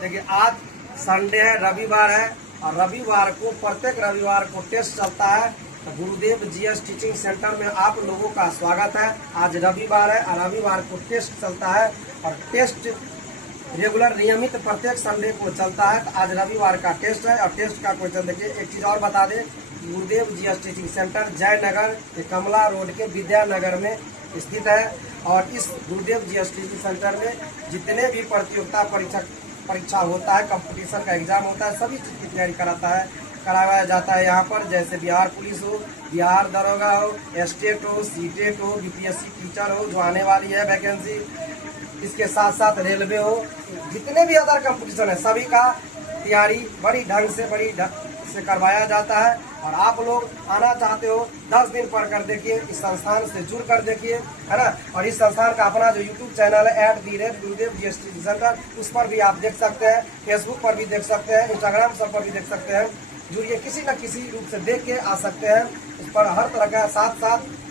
देखिए आज संडे है, रविवार है और रविवार को प्रत्येक रविवार को टेस्ट चलता है। तो गुरुदेव जीएस टीचिंग सेंटर में आप लोगों का स्वागत है। आज रविवार है और रविवार को टेस्ट चलता है और टेस्ट रेगुलर नियमित प्रत्येक संडे को चलता है। तो आज रविवार का टेस्ट है और टेस्ट का क्वेश्चन देखिए। एक चीज़ और बता दें, गुरुदेव जीएस टीचिंग सेंटर जयनगर कमला रोड के विद्यानगर में स्थित है और इस गुरुदेव जीएस टीचिंग सेंटर में जितने भी प्रतियोगिता परीक्षा होता है, कंपटीशन का एग्जाम होता है, सभी चीज़ की तैयारी कराया जाता है यहाँ पर। जैसे बिहार पुलिस हो, बिहार दरोगा हो, स्टेट हो, सीटेट हो, बीपीएससी टीचर हो जो आने वाली है वैकेंसी, इसके साथ साथ रेलवे हो, जितने भी अदर कंपटीशन है सभी का तैयारी बड़ी ढंग से करवाया जाता है। और आप लोग आना चाहते हो 10 दिन पढ़ कर देखिए, इस संस्थान से जुड़ कर देखिए, है ना। और इस संस्थान का अपना जो यूट्यूब चैनल है @गुरुदेव जीएस टीचिंग सेंटर, उस पर भी आप देख सकते हैं, फेसबुक पर भी देख सकते हैं, इंस्टाग्राम सब पर भी देख सकते हैं। जुड़िए, किसी न किसी रूप से देख के आ सकते हैं। इस पर हर तरह का साथ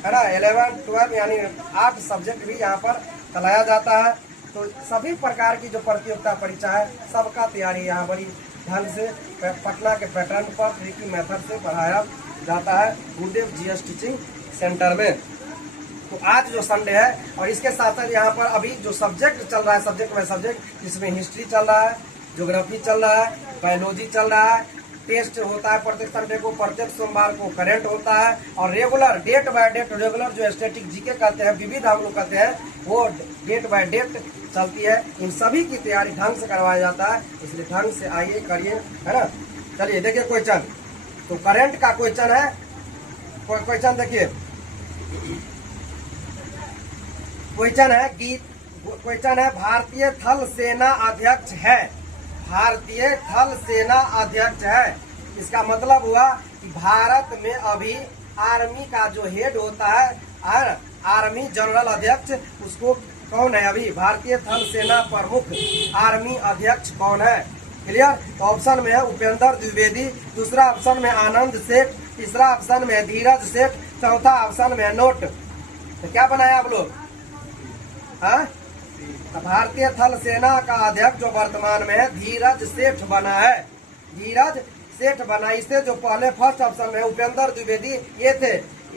है ना 11, 12 यानी 8 सब्जेक्ट भी यहाँ पर चलाया जाता है। तो सभी प्रकार की जो प्रतियोगिता परीक्षा है सबका तैयारी यहाँ बड़ी ढंग से पटना के पैटर्न पर ट्रिकी मेथड से पढ़ाया जाता है गुरुदेव जीएस टीचिंग सेंटर में। तो आज जो संडे है और इसके साथ साथ यहाँ पर अभी जो सब्जेक्ट चल रहा है, सब्जेक्ट बाय सब्जेक्ट, इसमें हिस्ट्री चल रहा है, ज्योग्राफी चल रहा है, बायोलॉजी चल रहा है। टेस्ट होता है प्रत्येक संडे को, प्रत्येक सोमवार को करेंट होता है और regular date by date regular जो स्टैटिक जीके कहते हैं, विविध हम लोग कहते हैं, वो डेट बाय डेट चलती है। इन सभी की तैयारी ढंग से करवाया जाता है, इसलिए ढंग से आइए करिए, है ना। चलिए देखिए क्वेश्चन, तो करंट का क्वेश्चन है। क्वेश्चन देखिए, क्वेश्चन है कि क्वेश्चन है भारतीय थल सेना अध्यक्ष है, भारतीय थल सेना अध्यक्ष है। इसका मतलब हुआ कि भारत में अभी आर्मी का जो हेड होता है, आर्मी जनरल अध्यक्ष, उसको कौन है अभी? भारतीय थल सेना प्रमुख आर्मी अध्यक्ष कौन है? क्लियर। तो ऑप्शन में है उपेंद्र द्विवेदी, दूसरा ऑप्शन में आनंद सेठ, तीसरा ऑप्शन में धीरज सेठ, चौथा ऑप्शन में नोट। तो क्या बनाया आप लोग? हाँ, भारतीय थल सेना का अध्यक्ष जो वर्तमान में है धीरज सेठ बना है, धीरज सेठ बना। इससे जो पहले फर्स्ट ऑप्शन में उपेंद्र द्विवेदी ये थे,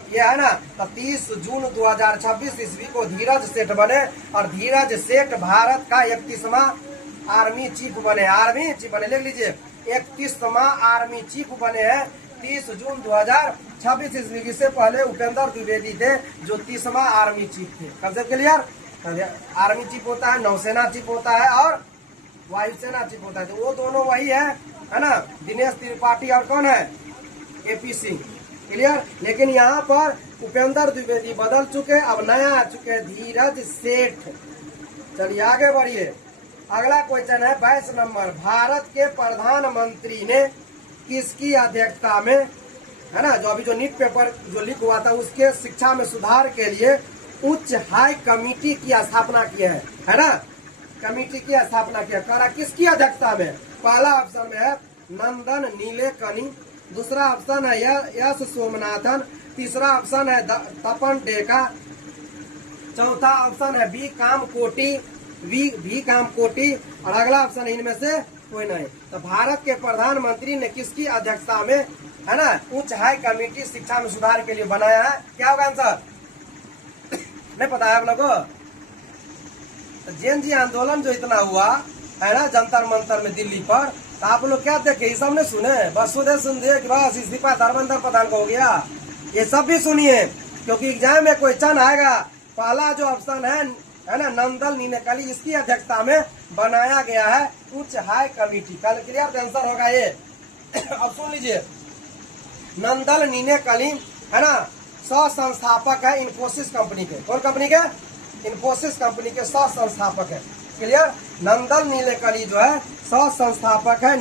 ये है ना। तो 30 जून 2026 ईस्वी को धीरज सेठ बने और धीरज सेठ भारत का 31वां आर्मी चीफ बने, आर्मी चीफ बने, लिख लीजिए 31वां आर्मी चीफ बने हैं 30 जून 2026 ईस्वी। इससे पहले उपेंद्र द्विवेदी थे जो 30वां आर्मी चीफ थे। Concept clear. आर्मी चीफ होता है, नौसेना चीफ होता है और वायुसेना चीफ होता है, तो वो दोनों वही है ना, दिनेश त्रिपाठी और कौन है? एपी सिंह। क्लियर। लेकिन यहाँ पर उपेंद्र द्विवेदी बदल चुके, अब नया आ चुके धीरज सेठ। चलिए आगे बढ़िए। अगला क्वेश्चन है 22 नंबर, भारत के प्रधानमंत्री ने किसकी अध्यक्षता में, है ना, जो अभी जो नीट पेपर जो लीक हुआ था उसके शिक्षा में सुधार के लिए उच्च हाई कमेटी की स्थापना की है ना, कमेटी की स्थापना किया। करा किसकी अध्यक्षता में? पहला ऑप्शन में है नंदन नीलेकनी, दूसरा ऑप्शन है यस सोमनाथन, तीसरा ऑप्शन है तपन डेका, चौथा ऑप्शन है बी काम कोटी और अगला ऑप्शन इनमें से कोई नहीं। तो भारत के प्रधानमंत्री ने किसकी अध्यक्षता में, है ना, उच्च हाई कमेटी शिक्षा में सुधार के लिए बनाया है? क्या होगा आंसर? नहीं पता है आप लोगों को? तो जैन जी आंदोलन जो इतना हुआ है ना जंतर मंतर में दिल्ली पर, तो आप लोग क्या देखे? ये सब ने सुने? बस सुने कि बस इस्तीफा धर्मेंद्र प्रधान को हो गया, ये सब भी सुनिए क्योंकि एग्जाम में क्वेश्चन आएगा। पहला जो ऑप्शन है ना नंदन नीलेकनी, इसकी अध्यक्षता में बनाया गया है उच्च हाई कमेटी। कल क्लियर आंसर होगा ये। अब सुन लीजिए, नंदन नीलेकनी है ना सह संस्थापक है इन्फोसिस कंपनी के। कौन कंपनी के? इन्फोसिस कंपनी के सह संस्थापक है। क्लियर। नंदन नीलेकनी जो है सह संस्थापक है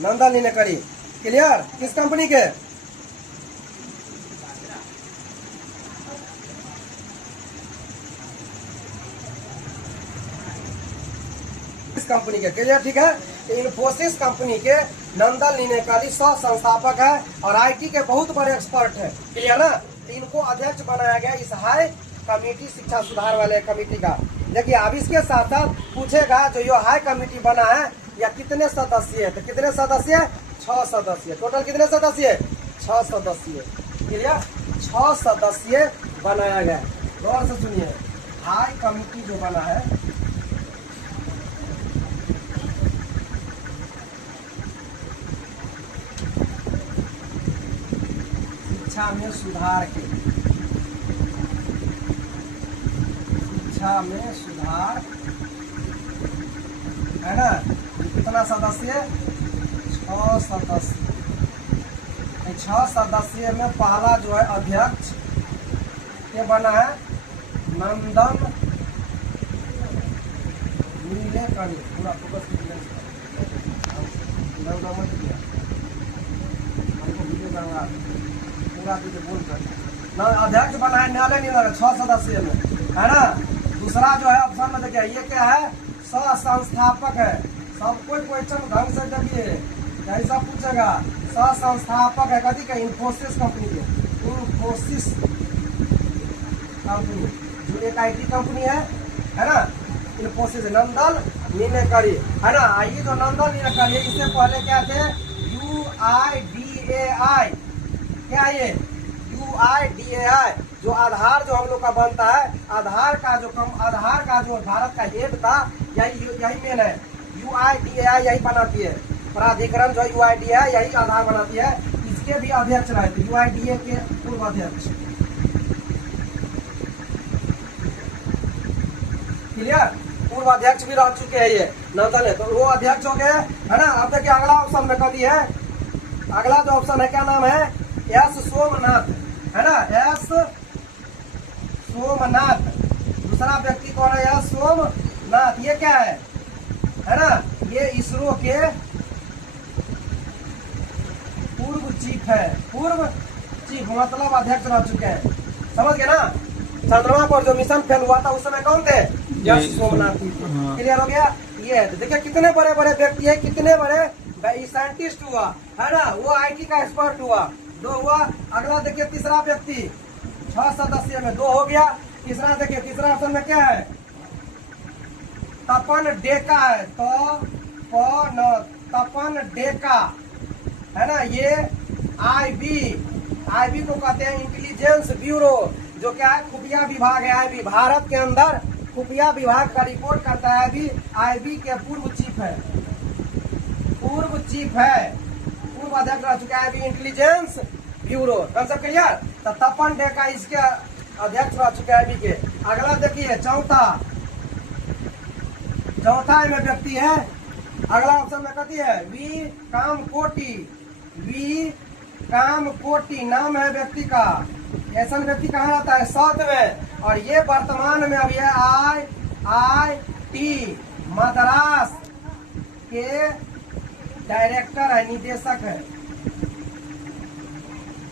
नंदन नीलेकनी। क्लियर। किस कंपनी के? इस कंपनी के। क्लियर। ठीक है। इन्फोसिस कंपनी के नंदन नीलेकनी सह संस्थापक है और आईटी के बहुत बड़े एक्सपर्ट है। क्लियर ना। इनको अध्यक्ष बनाया गया इस हाई कमेटी शिक्षा सुधार वाले कमेटी का। देखिए अब इसके साथ साथ पूछेगा जो ये हाई कमेटी बना है या कितने सदस्य है, तो कितने सदस्य, 6 सदस्य। टोटल कितने सदस्य, 6 सदस्य। क्लियर, 6 सदस्य बनाया गया। गौर से सुनिए, हाई कमेटी जो बना है, शिक्षा में सुधार के, शिक्षा में सुधार है ना। कितना सदस्य, 6 सदस्य। 6 सदस्य में पहला जो है अध्यक्ष ये बना है नंदन नीलेकणी। पूरा फोकस कीजिए, पूरा बोल कर अध्यक्ष बना है न्यायालय नीलेकणी, 6 सदस्य में, है ना। दूसरा जो है ऑप्शन में देखिए, ये क्या है, सह संस्थापक है। सब कोई क्वेश्चन ढंग से देखिए, यही सब पूछेगा। सह संस्थापक है कभी का, इन्फोसिस कंपनी के, इन्फोसिस कंपनी जो एक IT कंपनी है ना। इन्फोसिस नंदन नीलेकणी, है ना। ये जो नंदन नीलेकणी, इससे पहले क्या थे, UIDAI। क्या ये, UIDAI जो आधार जो हम लोग का बनता है, आधार का जो भारत का हेड था, यही मेन है। UIDAI यही बनाती है, प्राधिकरण जो UIDAI यही आधार बनाती है। इसके भी अध्यक्ष रहे थे, UIDAI के पूर्व अध्यक्ष। क्लियर, पूर्व अध्यक्ष भी रह चुके हैं ये नंदन है, तो वो अध्यक्ष हो गए, है ना। अब देखिए अगला ऑप्शन में कभी है, अगला जो ऑप्शन है क्या नाम है, S सोमनाथ, है ना। S सोमनाथ, दूसरा व्यक्ति कौन है, S सोमनाथ। ये क्या है ना, ये इसरो के पूर्व चीफ है। पूर्व चीफ मतलब अध्यक्ष रह चुके हैं, समझ गए ना। चंद्रमा पर जो मिशन फेल हुआ था उस समय कौन थे, S सोमनाथ। क्लियर हो गया। ये है, देखिए कितने बड़े बड़े व्यक्ति है, कितने बड़े साइंटिस्ट हुआ, है ना। वो IT का एक्सपर्ट हुआ, 2 हुआ। अगला देखिए तीसरा व्यक्ति, 6 सदस्य में 2 हो गया। तीसरा देखिए, तीसरा ऑप्शन में क्या है, तपन डेका है, तपन डेका, है ना। ये IB को कहते हैं इंटेलिजेंस ब्यूरो, जो क्या है, खुफिया विभाग है। IB भारत के अंदर खुफिया विभाग का रिपोर्ट करता है। IB के पूर्व चीफ है, पूर्व अध्यक्ष रह चुका है IB intelligence bureau. Concept clear. तो तपन डेका इसके अध्यक्ष रह चुके हैं IB के। अगला देखिए चौथा में व्यक्ति है, अगला ऑप्शन में कहती है वी कामकोटी नाम है व्यक्ति का। ऐसा व्यक्ति कहाँ रहता है, 7वें। और ये वर्तमान में अब ये IIT मद्रास के डायरेक्टर है, निदेशक है।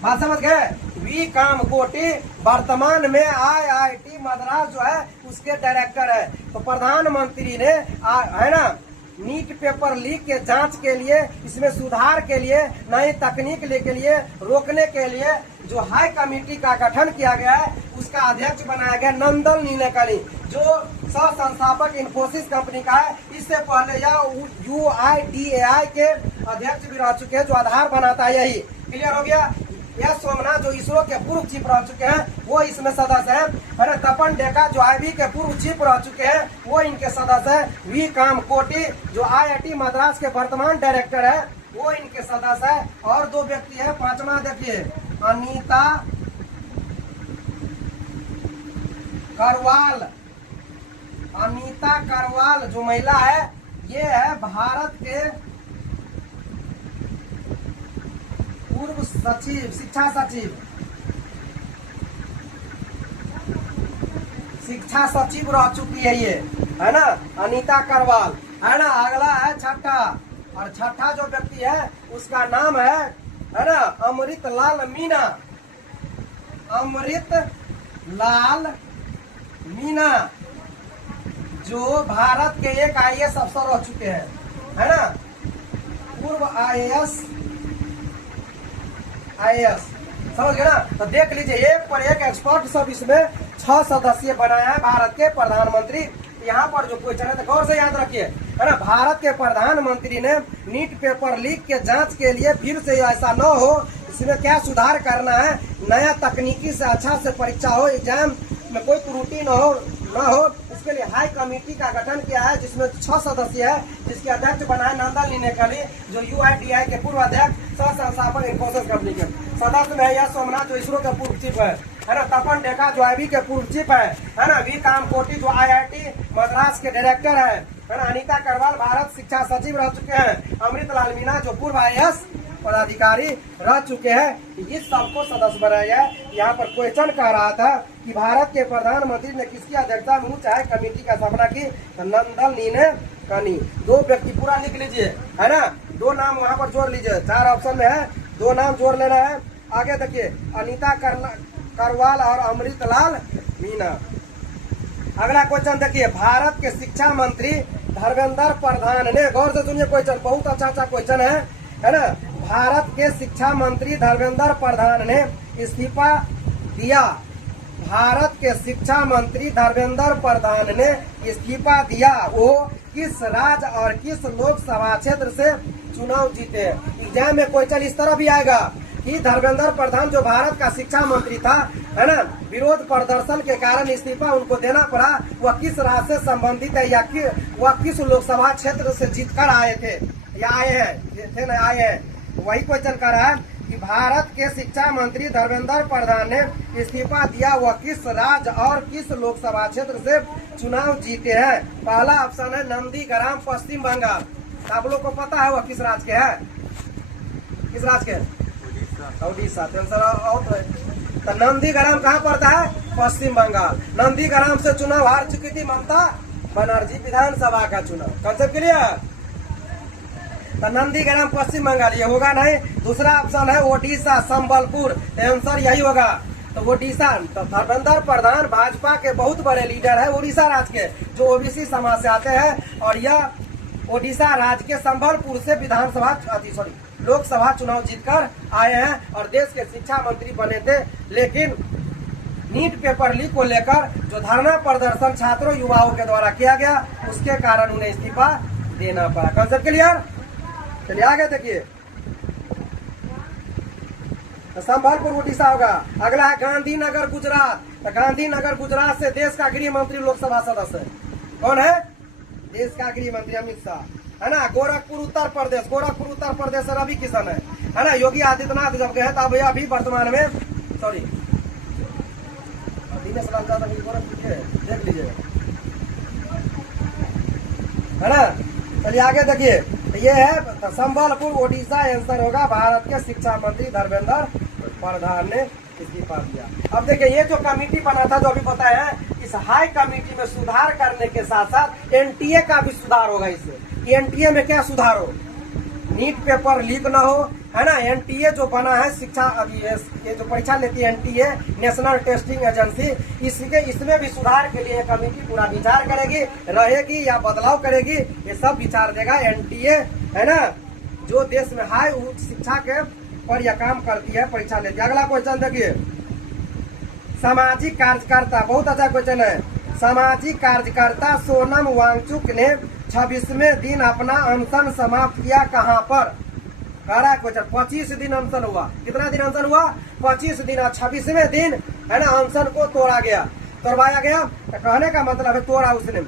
बात समझ गए। वी कामकोटी वर्तमान में IIT मद्रास जो है उसके डायरेक्टर है। तो प्रधानमंत्री ने है ना, नीट पेपर लीक के जांच के लिए, इसमें सुधार के लिए, नई तकनीक के लिए रोकने के लिए जो हाई कमेटी का गठन किया गया है, उसका अध्यक्ष बनाया गया नंदन नीलेकणी, जो सह संस्थापक इन्फोसिस कंपनी का है। इससे पहले यह UIDAI के अध्यक्ष भी रह चुके हैं, जो आधार बनाता है यही। क्लियर हो गया। यह सोमनाथ जो इसरो के पूर्व चीफ रह चुके हैं वो इसमें सदस्य है ना। तपन डेका जो IB के पूर्व चीफ रह चुके हैं वो इनके सदस्य है। वी कामकोटी जो IIT मद्रास के वर्तमान डायरेक्टर है वो इनके सदस्य है। और 2 व्यक्ति है। 5वां देखिए अनीता करवाल जो महिला है, ये है भारत के पूर्व सचिव, शिक्षा सचिव रह चुकी है ये, है ना, अनीता करवाल, है ना। अगला है छठा, और छठा जो व्यक्ति है उसका नाम है ना, अमृतलाल मीना, जो भारत के एक IAS अफसर रह चुके हैं, है ना, पूर्व IAS। समझ गए ना। तो देख लीजिए, एक पर एक एक्सपर्ट सब इसमें 6 सदस्य बनाया है भारत के प्रधानमंत्री। यहाँ पर जो क्वेश्चन है तो गौर से याद रखिए, है ना। भारत के प्रधानमंत्री ने नीट पेपर लीक के जांच के लिए फिर से ऐसा न हो, इसमें क्या सुधार करना है, नया तकनीकी से अच्छा से परीक्षा हो, एग्जाम में कोई त्रुटि न हो, इसके लिए हाई कमेटी का गठन किया है जिसमें 6 सदस्य है, जिसके अध्यक्ष बना है नंदन नीलेकणी जो UIDAI के पूर्व अध्यक्ष, सह संस्थापक इन्फोसिस कंपनी के। सदस्य में यश सोमनाथ जो इसरो के पूर्व चीफ है ना। तपन डेका जो IB के पूर्व चीफ है ना। वी कामकोटी जो IIT मद्रास के डायरेक्टर है ना। अनीता करवाल भारत शिक्षा सचिव रह चुके हैं। अमृतलाल मीना जो पूर्व IAS पदाधिकारी रह चुके हैं। इस सबको सदस्य बनाया गया। यहाँ पर क्वेश्चन कह रहा था कि भारत के प्रधानमंत्री ने किसकी अध्यक्षता में उच्च आयोग कमेटी का स्थापना की, तो नंदन नीलेकणी। 2 व्यक्ति पूरा लिख लीजिए, है ना। 2 नाम वहाँ पर जोड़ लीजिए, 4 ऑप्शन में है, 2 नाम जोड़ लेना है। आगे देखिए, अनीता करवाल और अमृतलाल मीना। अगला क्वेश्चन देखिए, भारत के शिक्षा मंत्री धर्मेंद्र प्रधान ने, गौर से सुनिए क्वेश्चन, बहुत अच्छा क्वेश्चन है ना। भारत के शिक्षा मंत्री धर्मेंद्र प्रधान ने इस्तीफा दिया। भारत के शिक्षा मंत्री धर्मेंद्र प्रधान ने इस्तीफा दिया। वो किस राज्य और किस लोकसभा क्षेत्र से चुनाव जीते। एग्जाम में क्वेश्चन इस तरह भी आएगा कि धर्मेंद्र प्रधान जो भारत का शिक्षा मंत्री था, है ना, विरोध प्रदर्शन के कारण इस्तीफा उनको देना पड़ा। वह किस राज्य से संबंधित है या वह किस लोकसभा क्षेत्र से जीतकर आए थे या आए हैं। वही क्वेश्चन कर रहा है कि भारत के शिक्षा मंत्री धर्मेंद्र प्रधान ने इस्तीफा दिया, वह किस राज्य और किस लोकसभा क्षेत्र से चुनाव जीते हैं। पहला ऑप्शन है नंदीग्राम, पश्चिम बंगाल। आप लोग को पता है वह किस राज्य के है, किस राज्य के? ओडिशा। तो नंदीग्राम कहाँ पड़ता है? पश्चिम बंगाल। नंदीग्राम से चुनाव हार चुकी थी ममता बनर्जी, विधानसभा का चुनाव। Concept clear? तो नंदीग्राम पश्चिम बंगाल ये होगा नहीं। दूसरा ऑप्शन है ओडिशा, संबलपुर। आंसर यही होगा। तो ओडिशा, तो धर्मेंद्र प्रधान भाजपा के बहुत बड़े लीडर है ओडिशा राज्य के, जो OBC समाज से आते हैं। और यह ओडिशा राज्य के संबलपुर से लोकसभा चुनाव जीतकर आए हैं और देश के शिक्षा मंत्री बने थे। लेकिन नीट पेपर लीक को लेकर जो धरना प्रदर्शन छात्रों युवाओं के द्वारा किया गया, उसके कारण उन्हें इस्तीफा देना पड़ा। Concept clear? चलिए आगे देखिए, तो संबलपुर ओडिशा होगा। अगला है गांधीनगर, गुजरात। तो गांधीनगर गुजरात से देश का गृह मंत्री लोकसभा सदस्य कौन है? देश का गृह मंत्री अमित शाह, है ना। गोरखपुर उत्तर प्रदेश, गोरखपुर उत्तर प्रदेश से रवि किशन है ना। योगी आदित्यनाथ जब गए तब अभी वर्तमान में देख लीजिए, है ना। चलिए आगे देखिए, ये है संबलपुर ओडिशा। आंसर होगा भारत के शिक्षा मंत्री धर्मेंद्र प्रधान ने इस्तीफा दिया। अब देखिए, ये जो कमेटी बना था जो अभी बताया है, इस हाई कमेटी में सुधार करने के साथ साथ NTA का भी सुधार होगा। इससे NTA में क्या सुधार हो? नीट पेपर लीक ना हो, है ना। NTA जो बना है शिक्षा, अभी ये जो परीक्षा लेती है NTA, नेशनल टेस्टिंग एजेंसी, इसमें भी सुधार के लिए कमेटी पूरा विचार करेगी, रहेगी या बदलाव करेगी, ये सब विचार देगा NTA, है ना, जो देश में हाई उच्च शिक्षा के पर यह काम करती है, परीक्षा लेती है। अगला क्वेश्चन देखिए, सामाजिक कार्यकर्ता, बहुत अच्छा क्वेश्चन है। सामाजिक कार्यकर्ता सोनम वांगचुक ने 26वें दिन अपना अनशन समाप्त किया, कहां पर? कह रहा है क्वेश्चन, 25 दिन अनशन हुआ। कितना दिन अनशन हुआ? 25 दिन। 26वें दिन, है ना, अनशन को तोड़वाया गया। तो कहने का मतलब है तोड़ा उसने।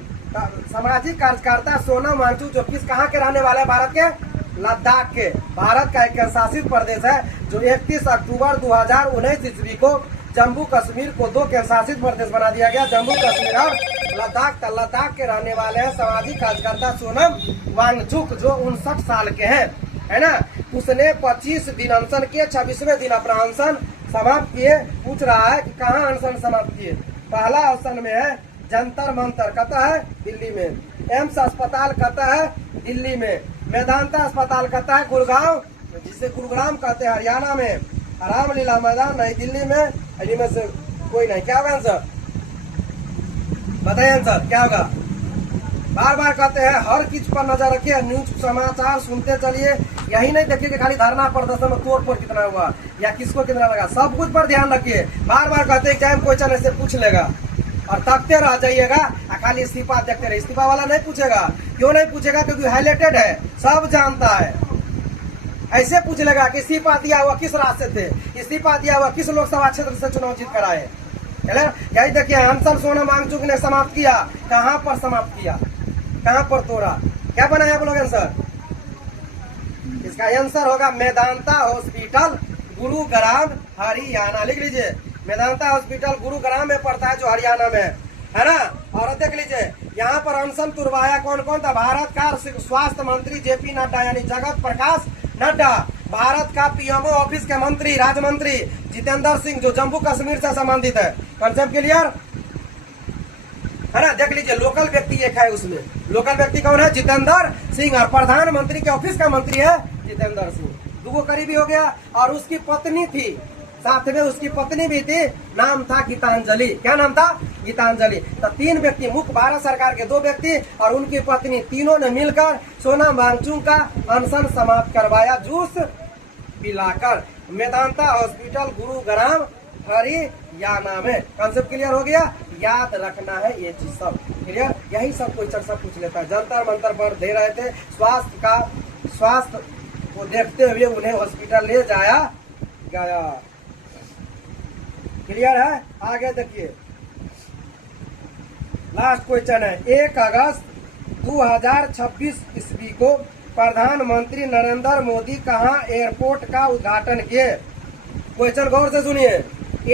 सामाजिक कार्यकर्ता सोनम वांगचुक जो कहाँ के रहने वाले हैं? भारत के लद्दाख के। भारत का एक केंद्रशासित प्रदेश है जो 31 अक्टूबर 2019 ईस्वी को जम्मू कश्मीर को 2 केंद्रशासित प्रदेश बना दिया गया, जम्मू कश्मीर और लद्दाख। लद्दाख के रहने वाले हैं सामाजिक कार्यकर्ता सोनम वांगचुक जो 59 साल के हैं, है ना। उसने 25 दिन अनशन किए, 26वें दिन अपना अनशन समाप्त किए। पूछ रहा है कि कहाँ अनशन समाप्त किए? पहला ऑप्शन में है जंतर मंतर, कहता है दिल्ली में। एम्स अस्पताल कहता है दिल्ली में। मेदांता अस्पताल कहता है गुड़गांव, जिसे गुरुग्राम कहते हैं हरियाणा में। रामलीला मैदान नई दिल्ली में। इनमें से कोई नहीं। क्या होगा आंसर? बताइए आंसर क्या होगा? बार बार कहते हैं हर चीज पर नजर रखिए, न्यूज समाचार सुनते चलिए। यही नहीं देखिए कि खाली धरना प्रदर्शन में तोड़ कितना हुआ या किसको कितना लगा, सब कुछ पर ध्यान रखिए। बार बार कहते हैं एग्जाम क्वेश्चन ऐसे पूछ लेगा। और तकते रह जाइएगा, खाली इस्तीफा देखते रहे। इस्तीफा वाला नहीं पूछेगा, क्यों नहीं पूछेगा? क्योंकि हाईलाइटेड है, सब जानता है। ऐसे पूछ लेगा कि इस्तीफा दिया हुआ किस रास्ते थे, इस्तीफा दिया हुआ किस लोकसभा क्षेत्र से चुनाव जीत कराए। यही देखिए, हंसल सोनम वांगचुक ने समाप्त किया, कहां पर समाप्त किया, कहां पर तोड़ा, क्या बनाया आप लोग आंसर? इसका आंसर होगा मेदांता हॉस्पिटल, गुरुग्राम, हरियाणा। लिख लीजिए, मेदांता हॉस्पिटल गुरुग्राम में पड़ता है, जो हरियाणा में है ना। और देख लीजिए, यहाँ पर अनशन तुरवाया कौन कौन था? भारत का स्वास्थ्य मंत्री जेपी नड्डा यानी जगत प्रकाश नड्डा, भारत का पीएमओ ऑफिस के मंत्री राज्य मंत्री जितेंद्र सिंह, जो जम्मू कश्मीर से संबंधित है। कंसेप्ट क्लियर है ना। देख लीजिए, लोकल व्यक्ति एक है उसमें, लोकल व्यक्ति कौन है? जितेंद्र सिंह। और प्रधानमंत्री के ऑफिस का मंत्री है जितेंद्र सिंह। दो करीबी हो गया। और उसकी पत्नी थी, साथ में उसकी पत्नी भी थी, नाम था गीतांजलि। क्या नाम था? गीतांजलि। तो 3 व्यक्ति, मुख्य भारत सरकार के 2 व्यक्ति और उनकी पत्नी, तीनों ने मिलकर सोनम वांगचुक का अनशन समाप्त करवाया, जूस पिलाकर। मेदांता हॉस्पिटल गुरुग्राम, हरियाणा में। कंसेप्ट क्लियर हो गया? याद रखना है ये चीज सब क्लियर। यही सब क्वेश्चन सब पूछ लेता है। जंतर मंतर पर दे रहे थे, स्वास्थ्य को देखते हुए उन्हें हॉस्पिटल ले जाया गया। क्लियर है? आगे देखिए, लास्ट क्वेश्चन है। 1 अगस्त 2026 ईस्वी को प्रधानमंत्री नरेंद्र मोदी कहां एयरपोर्ट का उद्घाटन किए? क्वेश्चन गौर से सुनिए।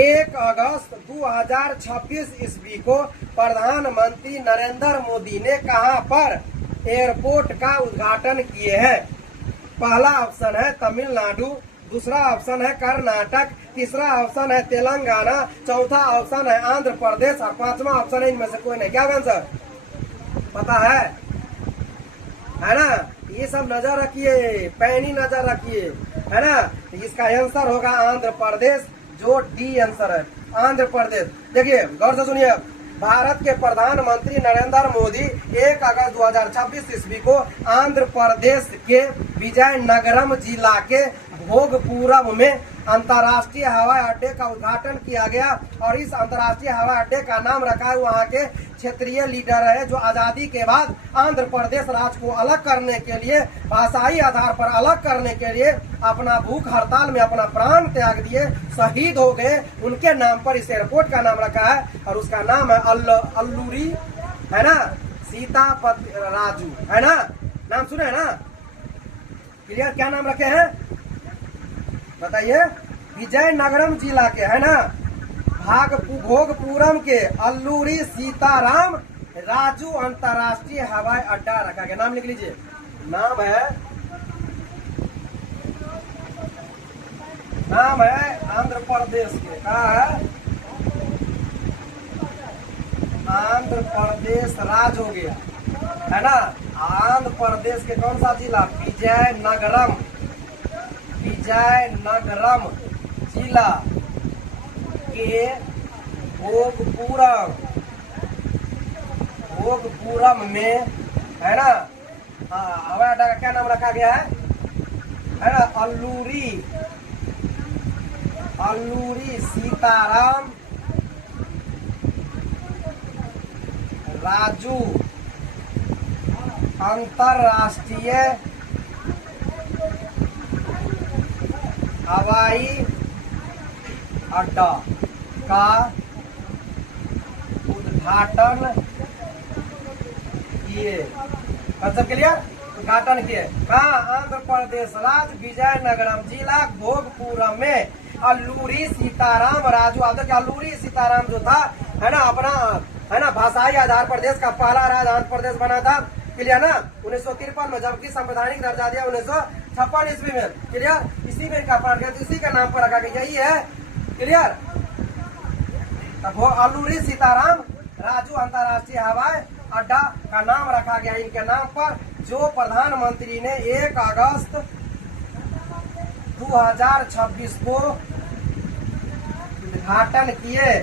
1 अगस्त 2026 ईस्वी को प्रधानमंत्री नरेंद्र मोदी ने कहां पर एयरपोर्ट का उद्घाटन किए हैं? पहला ऑप्शन है तमिलनाडु, दूसरा ऑप्शन है कर्नाटक, तीसरा ऑप्शन है तेलंगाना, चौथा ऑप्शन है आंध्र प्रदेश और 5वां ऑप्शन है इनमें से कोई नहीं। क्या आंसर पता है ना? ये सब नजर रखिए, पैनी नजर रखिए, है ना। इसका आंसर होगा आंध्र प्रदेश, जो डी आंसर है, आंध्र प्रदेश। देखिए गौर से सुनिए, भारत के प्रधानमंत्री नरेंद्र मोदी 1 अगस्त 2026 ईस्वी को आंध्र प्रदेश के विजयनगरम जिला के भोगपुरम में अंतर्राष्ट्रीय हवाई अड्डे का उद्घाटन किया गया। और इस अंतर्राष्ट्रीय हवाई अड्डे का नाम रखा है वहाँ के क्षेत्रीय लीडर है, जो आजादी के बाद आंध्र प्रदेश राज्य को अलग करने के लिए, भाषाई आधार पर अलग करने के लिए अपना भूख हड़ताल में अपना प्राण त्याग दिए, शहीद हो गए। उनके नाम पर इस एयरपोर्ट का नाम रखा है और उसका नाम है अल्लूरी, है ना, सीतापति राजू, है ना। नाम सुने है ना? क्लियर? क्या नाम रखे हैं बताइए? विजयनगरम जिला के, है ना, भोगपुरम के अल्लूरी सीताराम राजू अंतर्राष्ट्रीय हवाई अड्डा रखा गया। नाम लिख लीजिए, नाम है आंध्र प्रदेश के। कहा है? आंध्र प्रदेश राज्य हो गया, है ना। आंध्र प्रदेश के कौन सा जिला? विजयनगरम जिला के भोगपुरम में, है ना, हवाई अड्डा का क्या नाम रखा गया है ना? अल्लूरी सीताराम राजू अंतरराष्ट्रीय हवाई अड्डा का उद्घाटन किए। मतलब क्लियर? उद्घाटन किए कहाँ? आंध्र प्रदेश राज्य विजयनगरम जिला भोगपुरम में अल्लूरी सीताराम राजू। अब देखिए, अल्लूरी सीताराम जो था, है ना, अपना, है ना, भाषाई आधार प्रदेश का पहला राज्य आंध्र प्रदेश बना था। क्लियर ना? 1953 में, जबकि संवैधानिक दर्जा दिया 1956 ईस्वी में। क्लियर? इसी में का पाठ गया, इसी का नाम पर रखा गया, यही है। क्लियर? तब वो अल्लूरी सीताराम राजू अंतर्राष्ट्रीय हवाई अड्डा का नाम रखा गया इनके नाम पर, जो प्रधानमंत्री ने 1 अगस्त 2026 को उद्घाटन किए।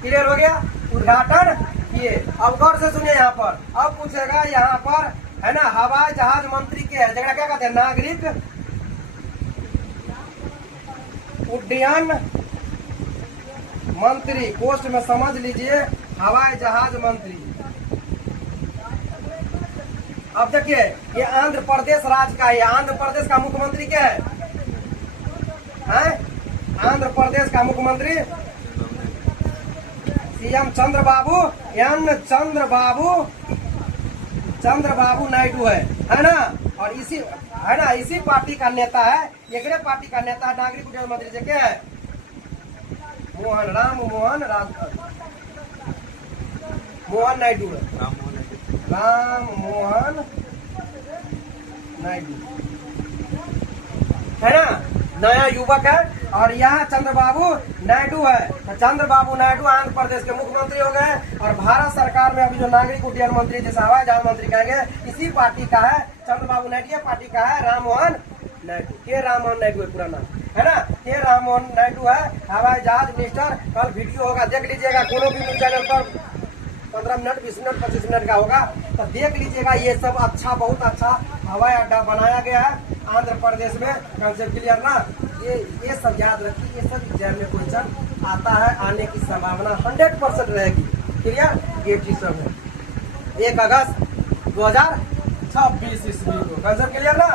क्लियर हो गया? उद्घाटन किए। अब गौर से सुनिए, यहाँ पर अब पूछेगा, यहाँ पर, है ना, हवाई जहाज मंत्री के है, जगह क्या कहते हैं? नागरिक उड्डयन मंत्री, पोस्ट में समझ लीजिए हवाई जहाज मंत्री। अब देखिए ये आंध्र प्रदेश राज्य का है, आंध्र प्रदेश का मुख्यमंत्री क्या है? आंध्र प्रदेश का मुख्यमंत्री सीएम चंद्रबाबू चंद्रबाबू नायडू है ना। और इसी पार्टी का नेता है, एक पार्टी का नेता है नागरिक उड्डयन मंत्री जी क्या है? राम मोहन नायडू है, राम मोहन नायडू है ना, नया युवक है। और यहाँ चंद्रबाबू नायडू है, तो चंद्रबाबू नायडू आंध्र प्रदेश के मुख्यमंत्री हो गए। और भारत सरकार में अभी जो नागरिक उड्डयन मंत्री जैसे हवाई जहाज मंत्री कहेंगे इसी पार्टी का है चंद्रबाबू नायडू। ये पार्टी का है राम मोहन नायडू, के राम मोहन नायडू है पूरा नाम है ना, के राम मोहन नायडू है हवाई जहाज मिनिस्टर। कल वीडियो होगा देख लीजिएगा, कोनो भी न्यूज चैनल पर 15 मिनट 20 मिनट 25 मिनट का होगा, तो देख लीजिएगा। ये सब अच्छा, बहुत अच्छा हवाई अड्डा बनाया गया है आंध्र प्रदेश में। कंसेप्ट क्लियर ना? ये सब याद रखिए, ये सब एग्जाम में क्वेश्चन आता है, आने की संभावना 100% रहेगी। क्लियर? ये चीज सब है 1 अगस्त 2026 ईस्वी को। कंसेप्ट क्लियर ना?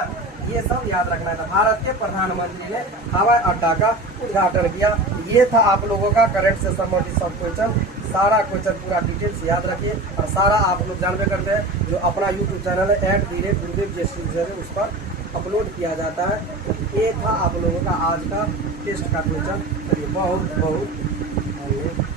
ये सब याद रखना था। भारत के प्रधानमंत्री ने हवाई अड्डा का उद्घाटन किया। ये था आप लोगों का करंट से संबंधित सब क्वेश्चन। सारा क्वेश्चन पूरा डिटेल से याद रखिए, और सारा आप लोग जानते करते हैं जो अपना यूट्यूब चैनल है @गुरुदेव जयश्री उस पर अपलोड किया जाता है। ये था आप लोगों का आज का टेस्ट का क्वेश्चन। चलिए बहुत बहुत धन्यवाद।